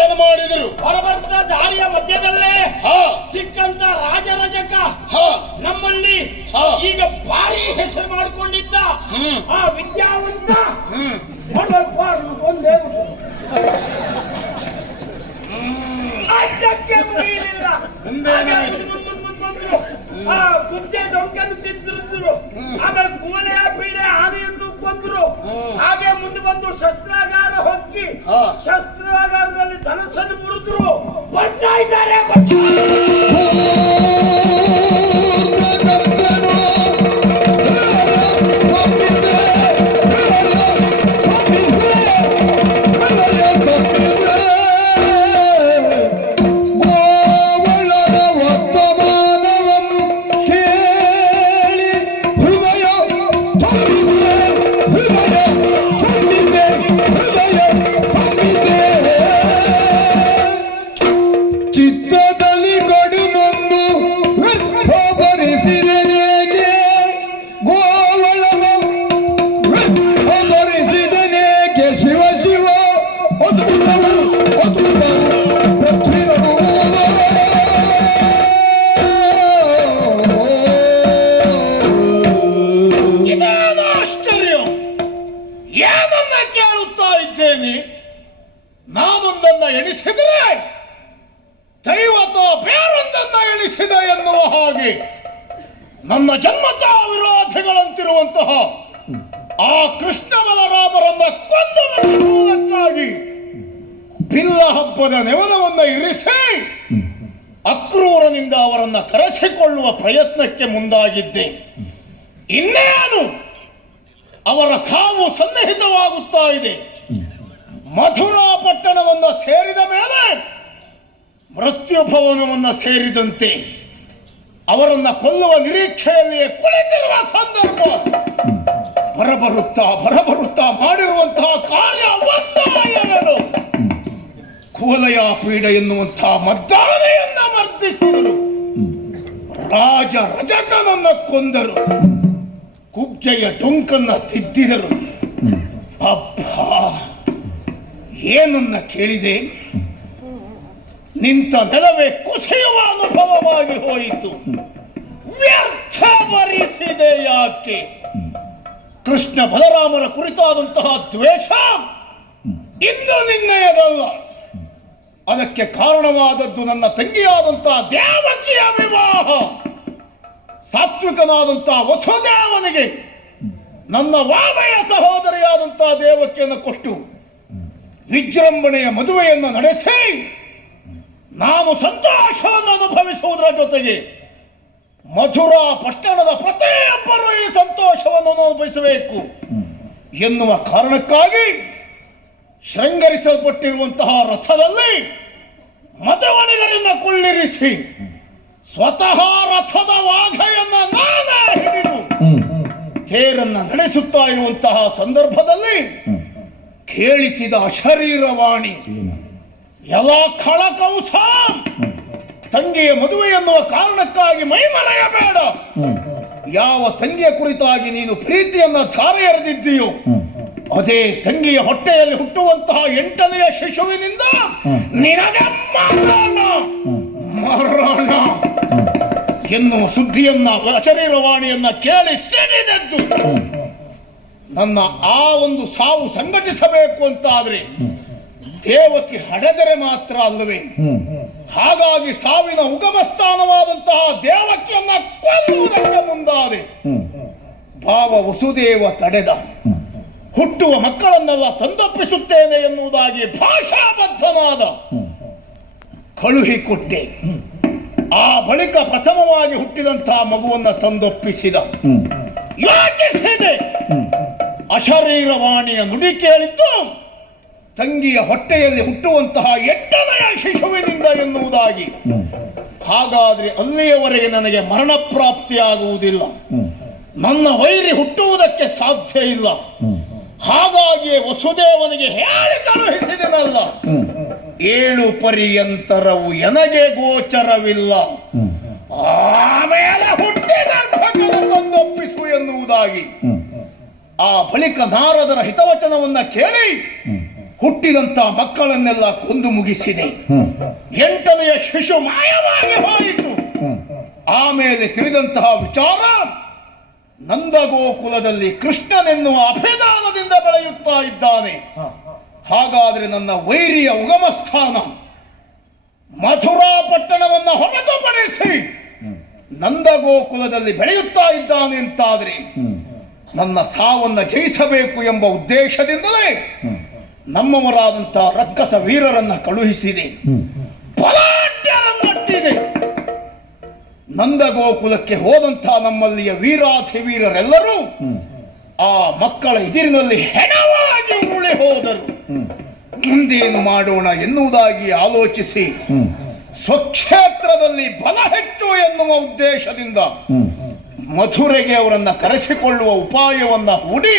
ಏನು ಮಾಡಿದ್ರು? ಹೊರಬರ್ತಾ ದಾರಿಯ ಮಧ್ಯದಲ್ಲೇ ಸಿಕ್ಕಂತ ರಾಜರಜಕ ನಮ್ಮಲ್ಲಿ ಈಗ ಭಾರಿ ಹೆಸರು ಮಾಡಿಕೊಂಡಿದ್ದ ಆ ವಿದ್ಯಾವಂತ ಒಂದೇ ಅಷ್ಟಕ್ಕೆ ಮುಗಿಯಲಿಲ್ಲ. ಆ ಕುರ್ಚೆ ಡೊಂಕನ್ನು ತಿಂತಿದ್ರು, ಆಮೇಲೆ ಕೂಲೆಯ ಪೀಡೆ ಆನೆಯನ್ನು ಕೊಂದ್ರು. ಹಾಗೆ ಮುಂದೆ ಬಂದು ಶಸ್ತ್ರಾಗಾರ ಹೊಕ್ಕಿ ಶಸ್ತ್ರಾಗಾರದಲ್ಲಿ ಧನಸ್ಸನ್ನು ಮುರಿದ್ರು. ಬರ್ತಾ ಇದ್ದಾರೆ. ನಾನೊಂದನ್ನ ಎಣಿಸಿದರೆ ದೈವತ ಬೇರೊಂದನ್ನ ಎಣಿಸಿದ ಎನ್ನುವ ಹಾಗೆ ನನ್ನ ಜನ್ಮತ ವಿರೋಧಿಗಳಂತಿರುವಂತಹ ಆ ಕೃಷ್ಣ ಬಲರಾಮರನ್ನ ಕೊಂದು ಮುಗಿಸುವುದಕ್ಕಾಗಿ ಬಿಲ್ಲ ಹಬ್ಬದ ನೆವನವನ್ನ ಇರಿಸಿ ಅಕ್ರೂರನಿಂದ ಅವರನ್ನ ಕರೆಸಿಕೊಳ್ಳುವ ಪ್ರಯತ್ನಕ್ಕೆ ಮುಂದಾಗಿದ್ದೆ. ಇನ್ನೇನು ಅವರ ಸಾವು ಸನ್ನಿಹಿತವಾಗುತ್ತಾ ಇದೆ. ಮಥುರಾ ಪಟ್ಟಣವನ್ನು ಸೇರಿದ ಮೇಲೆ ಮೃತ್ಯುಭವನವನ್ನು ಸೇರಿದಂತೆ ಅವರನ್ನ ಕೊಲ್ಲುವ ನಿರೀಕ್ಷೆಯಲ್ಲಿಯೇ ಕುಳಿತಿರುವ ಸಂದರ್ಭ ಬರಬರುತ್ತಾ ಮಾಡಿರುವಂತಹ ಕಾರ್ಯ ಒಂದಾಯರನು ಕೂಲಯ ಪೀಡ ಎನ್ನುವಂತಹ ಮದ್ದಾನೆಯನ್ನ ಮರ್ದಿಸಿದರು. ರಾಜ ರಜಕನನ್ನ ಕೊಂದರು. ಕುಬ್ಜೆಯ ಡೊಂಕನ್ನ ತಿದ್ದಿದರು. ಅಬ್ಬಾ, ಏನನ್ನ ಕೇಳಿದೆ? ನಿಂತ ನೆಲವೇ ಕುಸಿಯುವ ಅನುಭವವಾಗಿ ಹೋಯಿತು. ವ್ಯರ್ಥ ಭರಿಸಿದೆ ಯಾಕೆ? ಕೃಷ್ಣ ಬಲರಾಮರ ಕುರಿತಾದಂತಹ ದ್ವೇಷ ಇಂದು ನಿನ್ನೆಯದಲ್ಲ. ಅದಕ್ಕೆ ಕಾರಣವಾದದ್ದು ನನ್ನ ತಂಗಿಯಾದಂತಹ ದೇವಕಿಯ ವಿವಾಹ. ಸಾತ್ವಿಕನಾದಂತಹ ವಸುದೇವನಿಗೆ ನನ್ನ ವಾಮಯ ಸಹೋದರಿಯಾದಂತಹ ದೇವಕಿಯನ್ನು ಕೊಟ್ಟು ವಿಜೃಂಭಣೆಯ ಮದುವೆಯನ್ನು ನಡೆಸಿ ನಾನು ಸಂತೋಷವನ್ನು ಅನುಭವಿಸುವುದರ ಜೊತೆಗೆ ಮಥುರಾ ಪಟ್ಟಣದ ಪ್ರತಿಯೊಬ್ಬರೂ ಈ ಸಂತೋಷವನ್ನು ಅನುಭವಿಸಬೇಕು ಎನ್ನುವ ಕಾರಣಕ್ಕಾಗಿ ಶೃಂಗರಿಸಲ್ಪಟ್ಟಿರುವಂತಹ ರಥದಲ್ಲಿ ಮದವಣಿಗರಿಂದ ಕುಳ್ಳಿರಿಸಿ ಸ್ವತಃ ರಥದ ವಾಘೆಯನ್ನ ನಾನೇ ಹಿಡಿದು ತೇರನ್ನ ನಡೆಸುತ್ತಾ ಇರುವಂತಹ ಸಂದರ್ಭದಲ್ಲಿ ಕೇಳಿಸಿದ ಅಶರೀರವಾಣಿ, ಎಲ್ಲ ಖಳಕೌಸ, ತಂಗಿಯ ಮದುವೆ ಎನ್ನುವ ಕಾರಣಕ್ಕಾಗಿ ಮೈಮರೆಯಬೇಡ. ಯಾವ ತಂಗಿಯ ಕುರಿತಾಗಿ ನೀನು ಪ್ರೀತಿಯನ್ನ ಧಾರೆ ಎರೆದಿದ್ದೀಯೋ ಅದೇ ತಂಗಿಯ ಹೊಟ್ಟೆಯಲ್ಲಿ ಹುಟ್ಟುವಂತಹ 8ನೆಯ ಶಿಶುವಿನಿಂದ ನಿನಗೆ ಮರಣ ಎನ್ನುವ ಸುದ್ದಿಯನ್ನ ಅಶರೀರವಾಣಿಯನ್ನ ಕೇಳಿ ಸಿಡಿದದ್ದು. ನನ್ನ ಆ ಒಂದು ಸಾವು ಸಂಘಟಿಸಬೇಕು ಅಂತಾದ್ರೆ ದೇವಕಿ ಹಡೆದರೆ ಮಾತ್ರ ಅಲ್ಲವೇ? ಹಾಗಾಗಿ ಸಾವಿನ ಉಗಮ ಸ್ಥಾನವಾದಂತಹ ದೇವಕಿಯನ್ನ ಕೊಲ್ಲುವುದಕ್ಕೆ ಮುಂದಾದೆ. ಭಾವ ವಸುದೇವ ತಡೆದ. ಹುಟ್ಟುವ ಮಕ್ಕಳನ್ನೆಲ್ಲ ತಂದೊಪ್ಪಿಸುತ್ತೇನೆ ಎನ್ನುವುದಾಗಿ ಭಾಷಾಬದ್ಧನಾದ. ಕಳುಹಿಕೊಟ್ಟೆ. ಆ ಬಳಿಕ ಪ್ರಥಮವಾಗಿ ಹುಟ್ಟಿದಂತಹ ಮಗುವನ್ನ ತಂದೊಪ್ಪಿಸಿದ. ಯೋಚಿಸಿದೆ, ಅಶರೀರವಾಣಿಯ ನುಡಿ ಕೇಳಿದ್ದು ತಂಗಿಯ ಹೊಟ್ಟೆಯಲ್ಲಿ ಹುಟ್ಟುವಂತಹ 8ನೆಯ ಶಿಶುವಿನಿಂದ ಎನ್ನುವುದಾಗಿ. ಹಾಗಾದ್ರೆ ಅಲ್ಲಿಯವರೆಗೆ ನನಗೆ ಮರಣ ಪ್ರಾಪ್ತಿಯಾಗುವುದಿಲ್ಲ, ನನ್ನ ವೈರಿ ಹುಟ್ಟುವುದಕ್ಕೆ ಸಾಧ್ಯ ಇಲ್ಲ. ಹಾಗಾಗಿಯೇ ವಸುದೇವನಿಗೆ ಹೇಳಿ ಕಳುಹಿಸಿದನಲ್ಲ, 7 ಪರ್ಯಂತರವು ಎನಗೆ ಗೋಚರವಿಲ್ಲ, ಆಮೇಲೆ ಹುಟ್ಟಿದ ಕೊಂದೊಪ್ಪಿಸು ಎನ್ನುವುದಾಗಿ. ಆ ಬಳಿಕ ನಾರದರ ಹಿತವಚನವನ್ನ ಕೇಳಿ ಹುಟ್ಟಿದಂತ ಮಕ್ಕಳನ್ನೆಲ್ಲ ಕೊಂದು ಮುಗಿಸಿದೆ. 8ನೆಯ ಶಿಶು ಮಾಯವಾಗಿ ಹೋಯಿತು. ಆಮೇಲೆ ತಿಳಿದಂತಹ ವಿಚಾರ, ನಂದಗೋಕುಲದಲ್ಲಿ ಕೃಷ್ಣನೆನ್ನುವ ಅಭಿದಾನದಿಂದ ಬೆಳೆಯುತ್ತಾ ಇದ್ದಾನೆ. ಹಾಗಾದ್ರೆ ನನ್ನ ವೈರಿಯ ಉಗಮ ಸ್ಥಾನ ಮಥುರಾ ಪಟ್ಟಣವನ್ನ ಹೊರತುಪಡಿಸಿ ನಂದಗೋಕುಲದಲ್ಲಿ ಬೆಳೆಯುತ್ತಾ ಇದ್ದಾನೆ ಅಂತಾದ್ರೆ ನನ್ನ ಸಾವನ್ನ ಜಯಿಸಬೇಕು ಎಂಬ ಉದ್ದೇಶದಿಂದಲೇ ನಮ್ಮವರಾದಂತಹ ರಕ್ಕಸ ವೀರರನ್ನ ಕಳುಹಿಸಿದೆ, ಬಲಾಢ್ಯರನ್ನಟ್ಟಿದೆ. ನಂದಗೋಕುಲಕ್ಕೆ ಹೋದಂತಹ ನಮ್ಮಲ್ಲಿಯ ವೀರಾಧಿವೀರರೆಲ್ಲರೂ ಆ ಮಕ್ಕಳ ಎದುರಿನಲ್ಲಿ ಹೆಣವಾಗಿ ಉರುಳಿ ಹೋದರು. ಮುಂದೇನು ಮಾಡೋಣ ಎನ್ನುವುದಾಗಿ ಆಲೋಚಿಸಿ ಸ್ವಕ್ಷೇತ್ರದಲ್ಲಿ ಬಲ ಹೆಚ್ಚು ಎನ್ನುವ ಉದ್ದೇಶದಿಂದ ಮಥುರೆಗೆ ಅವರನ್ನ ಕರೆಸಿಕೊಳ್ಳುವ ಉಪಾಯವನ್ನ ಹೂಡಿ